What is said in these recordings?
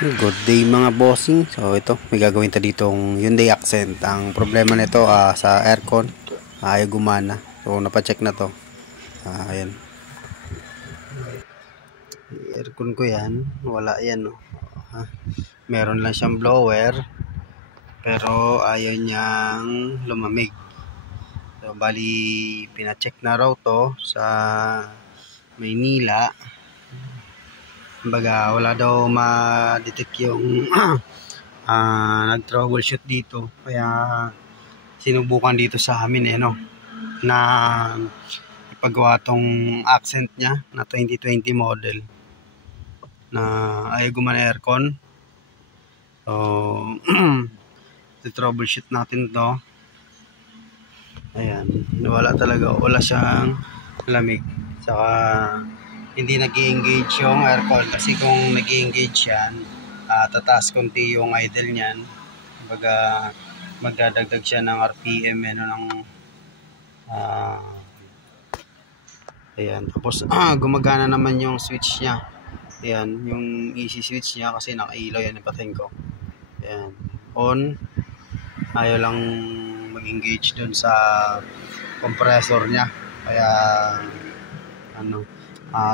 Good day mga bossing. So ito, may gagawin tayo ditong Hyundai Accent. Ang problema nito sa aircon, ayaw gumana. So napacheck na to. Ayan. Aircon ko yan, wala yan. No? Meron lang siyang blower, pero ayaw niyang lumamig. So bali, pinacheck na raw to sa Maynila. Kumbaga, wala daw ma-detect yung nag-troubleshoot dito. Kaya sinubukan dito sa amin na ipagawa tong accent niya na 2020 model na ayaw gumana aircon. So troubleshoot natin to. Ayan, wala talaga, wala siyang lamig. Saka hindi nag-i-engage yung aircon kasi kung nag-i-engage yan, tataas konti yung idle niyan. Kumbaga magdadagdag siya ng RPM ng ayan, tapos gumagana naman yung switch niya. Ayan, yung easy switch niya kasi nakailaw yan, ipatayin ko. Ayan, on. Ayaw lang mag-engage dun sa compressor niya. Kaya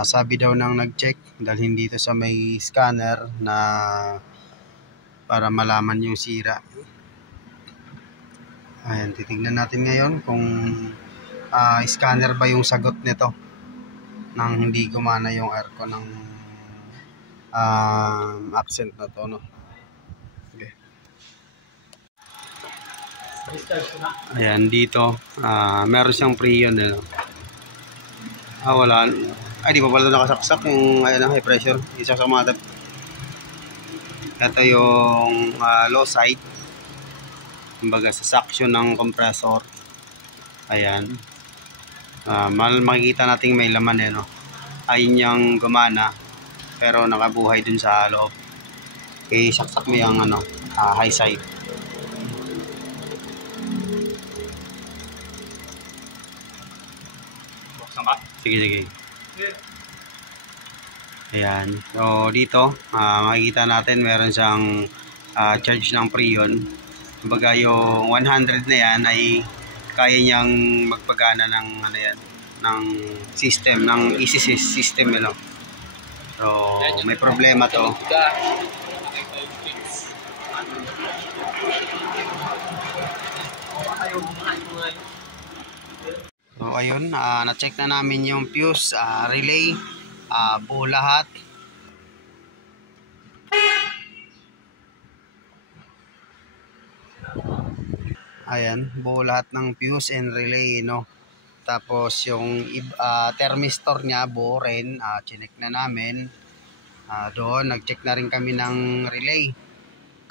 sabi daw nang nag-check dahil dito sa may scanner na para malaman yung sira. Ayan, titignan natin ngayon kung scanner ba yung sagot nito nang hindi gumana yung aircon ng accent na to, no? Okay. Ayan, dito meron siyang preyon wala. Ay, di pa pala nakasaksak yung high pressure. Isa sa mga ito yung low side, kumbaga sa suction ng compressor. Ayan, makikita natin may laman no? Ayun yung gumana pero nakabuhay dun sa loob. Okay, saksak mo yung high side. Sige. Ayan, so dito makikita natin meron siyang charge ng preyon. Kumbaga yung 100 na yan ay kaya niyang magpagana ng ng system, ng easy system So may problema to. So ayun, na-check na namin yung fuse, relay, buo lahat. Ayan, buo lahat ng fuse and relay, Tapos yung thermistor niya buo rin, chinek na namin. Doon nag-check na rin kami ng relay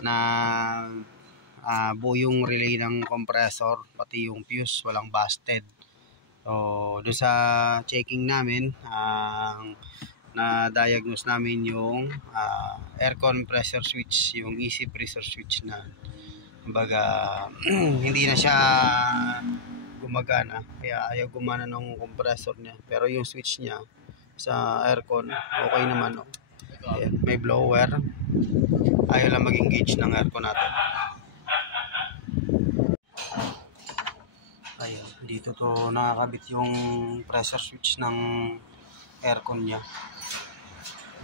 na buo yung relay ng compressor, pati yung fuse walang busted. So doon sa checking namin, na-diagnose namin yung aircon pressure switch, yung easy pressure switch na kumbaga hindi na siya gumagana, kaya ayaw gumana ng compressor niya. Pero yung switch niya sa aircon okay naman. Ayan, may blower, ayaw lang mag-engage ng aircon natin. Ayan, dito to nakakabit yung pressure switch ng aircon niya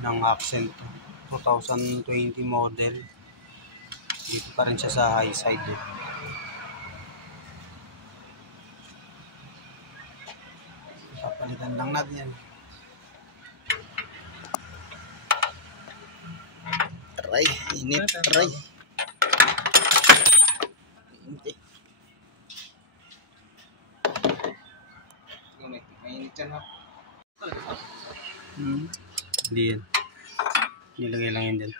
ng accent 2020 model. Dito pa rin siya sa high side Papalitan lang natin yan. Aray, init, aray. Mainit yan Hindi yan. Nilagay lang yan dyan.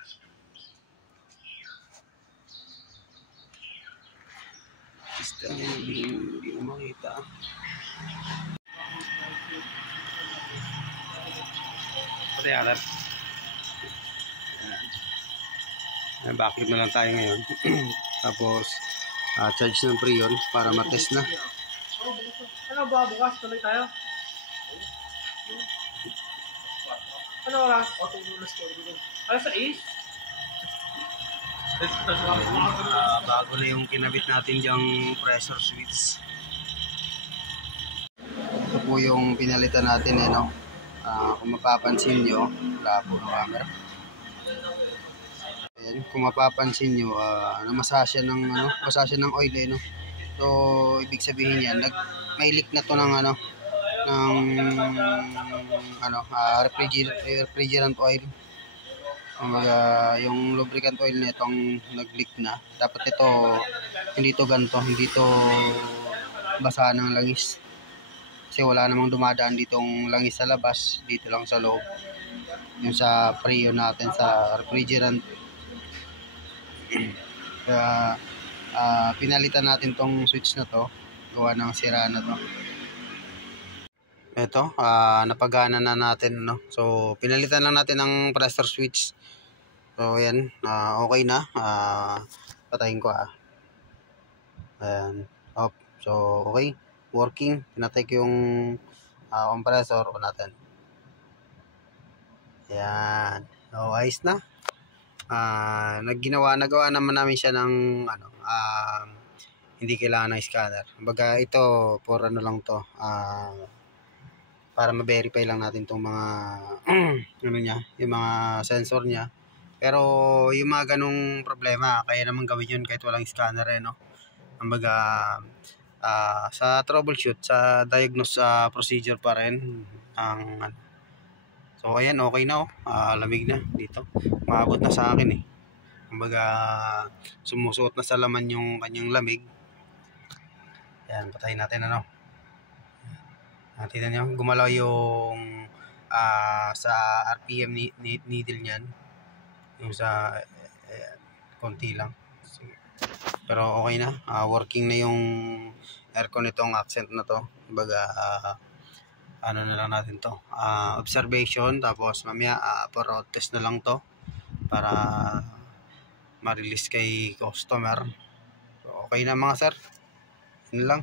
Hindi mo makita. Pati alat. Bakit na lang tayo ngayon. Tapos charge ng preyon para matest na. Ano ba, bukas tuloy tayo? Ano oras? O, 2 oras ko. Alas 6? Bago na yung kinabit natin yung pressure switch. Ito po yung pinalitan natin no. Kung mapapansin nyo, wala po ng camera. Ayan, kung mapapansin nyo, namasa siya ng oil no. So ibig sabihin yan, may leak na to ng refrigerant oil. Yung lubricant oil na itong nag-leak na. Dapat ito hindi to ganito, hindi to basa ng langis. Kasi wala namang dumadaan ditong langis sa labas, dito lang sa loob. Yung sa preo natin sa refrigerant. Kaya pinalitan natin tong switch na to, gawa ng sira na to. Ito, napagana na natin no. So pinalitan lang natin ng pressure switch. So ayan, okay na. Patayin ko Ayan, off. So okay, working. Pinatay ko yung compressor o natin. Ayan. So ayos na. Nagawa naman namin siya ng hindi kailangan ng scanner. Kumbaga ito for lang to. Para ma-verify lang natin tong mga yung mga sensor niya. Pero yung mga ganong problema, kaya naman gawin yun kahit walang scanner no. Kumbaga sa troubleshoot, sa diagnose procedure pa rin ang so ayan, okay na lamig na dito. Maabot na sa akin Kumbaga sumusuot na sa laman yung kanyang lamig. Ayan, patayin natin tingnan nyo, gumalaw yung sa RPM needle niyan. Yung sa konti lang. Pero okay na, working na yung aircon nitong accent na to. Kumbaga na lang natin to, observation, tapos mamaya for test na lang to para ma-release kay customer. So, okay na mga sir, yun lang.